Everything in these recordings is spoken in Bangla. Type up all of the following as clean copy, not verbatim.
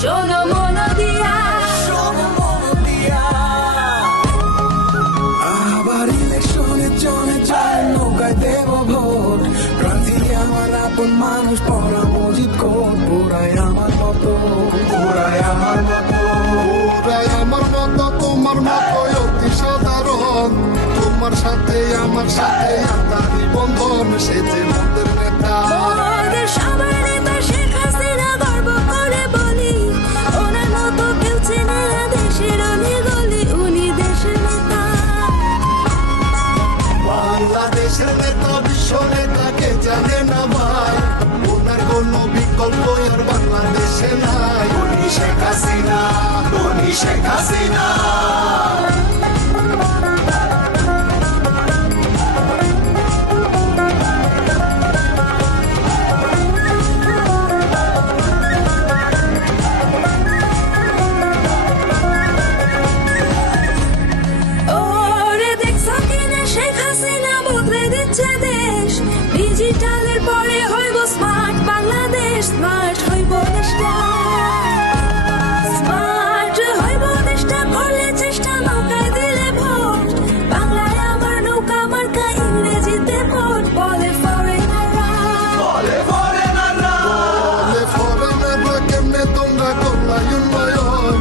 শোনো মন দিয়া, আবার ইলেকশনের জন্য জয় নৌকায় দেব ভোট, প্রার্থী আমার আপন মানুষ পড়া মজিদ কোট, পুরাই আমার মতো, পুরাই আমার মতো, পুরাই আমার মতো, তোমার মতো অতি সাধারণ, তোমার সাথে আমার সাথে আত্মারি বন্ধন, সে যে মন্দের নেতা। মোদের সবার নেতা শেখ হাসিনা, গর্ব করে বলি ওনার মতো কেউ চেনে না দেশের অনেক গলি, উনি দেশের নেতা। বাংলাদেশের নেতা বিশ্ব নেতাকে জানে না ভাই, ওনার কোনো বিকল্প আর বাংলাদেশে নাই। উনি শেখ হাসিনা, উনি শেখ হাসিনা। ওরে দেখছো কিনা শেখ হাসিনা বদলে দিচ্ছে দেশ, ডিজিটালের পরে হইব স্মার্ট বাংলাদেশ, স্মার্ট হইব দেশটা, স্মার্ট হইব দেশটা, করলে চেষ্টা নৌকায় দিলে ভোট, বাংলায় আমার নৌকা মার্কা, ইংরেজিতে ভোট, বলে ফরেনাররা, বলে ফরেনাররা কেমনে তোমরা করলাই উন্নয়ন,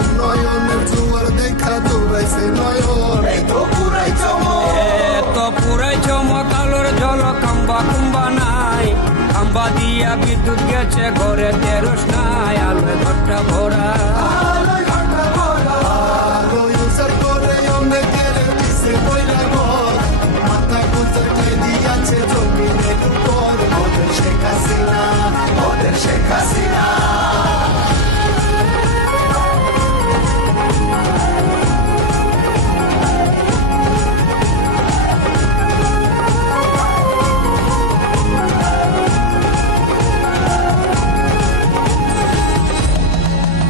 উন্নয়নের জোয়ার দেখা দৌড়াইছে নয়ন। এই তো পুরাই চমক, তো পুরাই চমক, আলোর জল খাম্বা কুম্বা নাই, খাম্বা দিয়া বিদ্যুৎ গেছে ঘরে তেরস নাই, আলোয় ঘরটা ভরা। আলো ইউজার করে অনেকের পিছে বইরা ঘর, মাথা গুজর খাই দিয়াছে জমিনের উপর। ওদের শেখ হাসিনা, ওদের শেখ হাসিনা।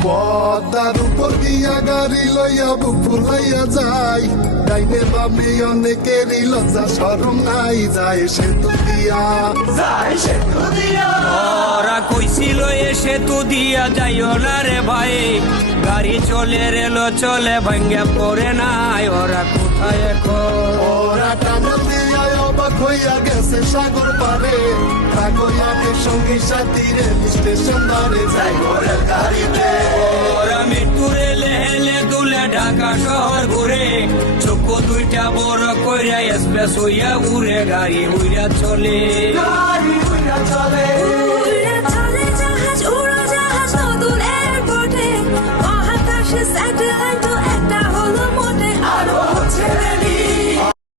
পদ্মার উপর দিয়া গাড়ি লইয়া বুক ফুলাইয়া যায়, ডাইনে বামে অনেকেরই লজ্জা শরম নাই, যায় সেতু দিয়া, যায় সেতু দিয়া। ওরা কইছিল এসে তো দিয়া যাইও না রে ভাই, গাড়ি চলে রেলো চলে ভাঙ্গা পড়ে নাই, ওরা কোথায় এখন? ওরা টানা দিয়া অবাক হইয়া গেছে সাগর পারে, কাগয়াকে সঙ্গী সাথী রেল স্টেশন ধরে যায় ঘোরের গাড়িতে। ওরা মৃত্যুরে লেহেলে দুলে ঢাকা শহর ঘুরে, চোখ দুইটা বড় কইরা এক্সপ্রেস হইয়া ঘুরে, গাড়ি উইরা চলে। গাড়ি